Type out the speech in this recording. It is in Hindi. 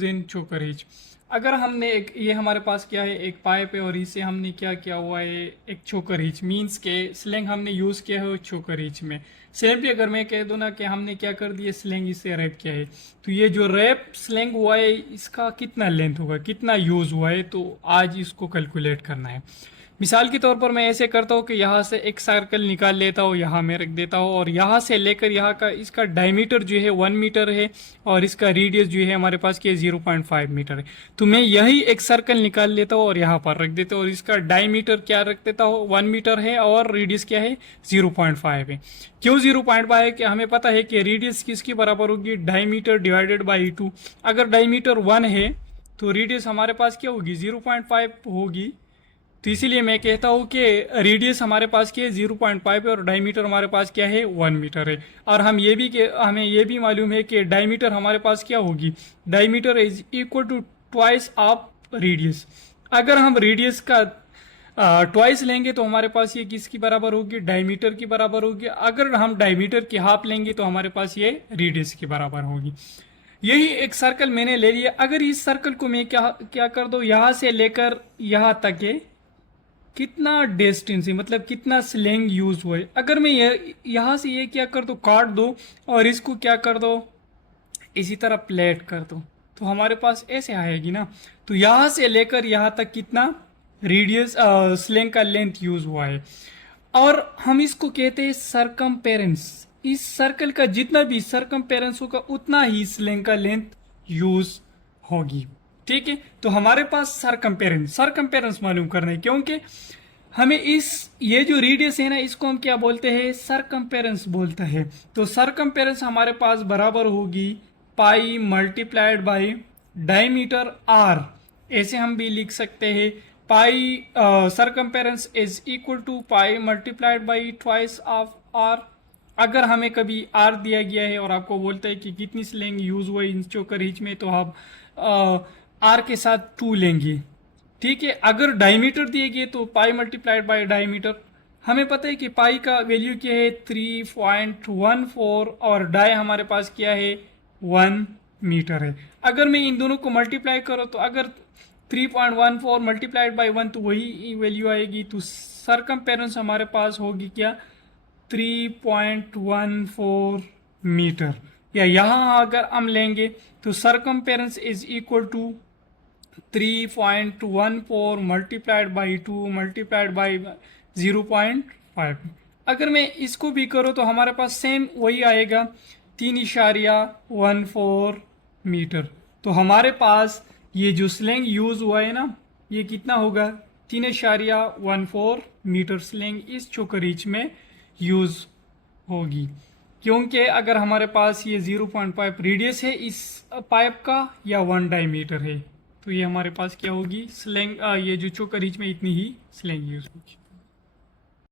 यूज इन चोकर हिच। अगर हमने ये हमारे पास क्या है, एक पाइप है और इसे हमने क्या किया हुआ है, एक चोकर हिच मीन्स के स्लैंग हमने यूज किया है चोकर हिच में। सेम भी अगर मैं कह दूं ना कि हमने क्या कर दिया, स्लैंग इसे रैप किया है, तो ये जो रैप स्लैंग हुआ है इसका कितना लेंथ होगा, कितना यूज हुआ है, तो आज इसको कैलकुलेट करना है। मिसाल के तौर पर मैं ऐसे करता हूँ कि यहाँ से एक सर्कल निकाल लेता हूँ, यहाँ में रख देता हूँ, और यहाँ से लेकर यहाँ का इसका डायमीटर जो है 1 मीटर है, और इसका रेडियस जो है हमारे पास क्या 0.5 मीटर है। तो मैं यही एक सर्कल निकाल लेता हूँ और यहाँ पर रख देता हूँ, और इसका डायमीटर क्या रख देता हूँ 1 मीटर है, और रेडियस क्या है 0.5 है। क्यों 0.5 है, कि हमें पता है कि रेडियस किसकी बराबर होगी, डायमीटर डिवाइडेड बाई 2। अगर डायमीटर 1 है तो रेडियस हमारे पास क्या होगी 0.5 होगी। तो इसीलिए मैं कहता हूँ कि रेडियस हमारे पास क्या है 0.5 है, और डायमीटर हमारे पास क्या है 1 मीटर है। और हमें ये भी मालूम है कि डायमीटर हमारे पास क्या होगी, diameter is equal to twice of radius. अगर हम रेडियस का ट्वाइस लेंगे तो हमारे पास ये किसकी बराबर होगी, डायमीटर की बराबर होगी। अगर हम डायमीटर की हाफ लेंगे तो हमारे पास ये रेडियस की बराबर होगी। यही एक सर्कल मैंने ले लिया। अगर इस सर्कल को मैं क्या क्या कर दूं, यहां से लेकर यहां तक है कितना डिस्टेंस है, मतलब कितना स्लैंग यूज हुआ है। अगर मैं यहां से ये क्या कर दो, काट दो, और इसको क्या कर दो, इसी तरह प्लेट कर दो, तो हमारे पास ऐसे आएगी ना। तो यहां से लेकर यहां तक कितना रेडियस स्लैंग का लेंथ यूज हुआ है, और हम इसको कहते हैं सरकमपेरेंस। इस सर्कल का जितना भी सरकमपेरेंस होगा उतना ही स्लैंग का लेंथ यूज होगी। ठीक है, तो हमारे पास सरकमपेरेंस मालूम करना है, क्योंकि हमें ये जो रेडियस है ना, इसको हम क्या बोलते हैं, सरकमपेरेंस बोलते हैं। तो सरकमपेरेंस हमारे पास बराबर होगी pi multiplied by diameter R. ऐसे हम भी लिख सकते हैं, pi circumference is equal to pi multiplied by twice of R. अगर हमें कभी आर दिया गया है और आपको बोलता है कि कितनी स्लैंग यूज हुआ इन चोकर हिच में, तो आप आर के साथ 2 लेंगे। ठीक है, अगर डायमीटर दिए गए तो पाई मल्टीप्लाइड बाय डायमीटर। हमें पता है कि पाई का वैल्यू क्या है 3.14, और डाई हमारे पास क्या है 1 मीटर है। अगर मैं इन दोनों को मल्टीप्लाई करो तो अगर 3.14 मल्टीप्लाइड बाई 1 तो वही वैल्यू आएगी। तो सरकमपेरेंस हमारे पास होगी क्या 3.14 मीटर। या यहाँ अगर हम लेंगे तो circumference is equal to 3.14 multiplied by 2 multiplied by 0.5। अगर मैं इसको भी करूँ तो हमारे पास सेम वही आएगा 3.14 मीटर। तो हमारे पास ये जो स्लैंग यूज हुआ है ना, ये कितना होगा 3.14 मीटर स्लैंग इस चोकर हिच में यूज होगी। क्योंकि अगर हमारे पास ये 0.5 रेडियस है इस पाइप का, या 1 डायमीटर है, तो ये हमारे पास क्या होगी स्लैंग, ये जो चोकर हिच में इतनी ही स्लैंग यूज होगी।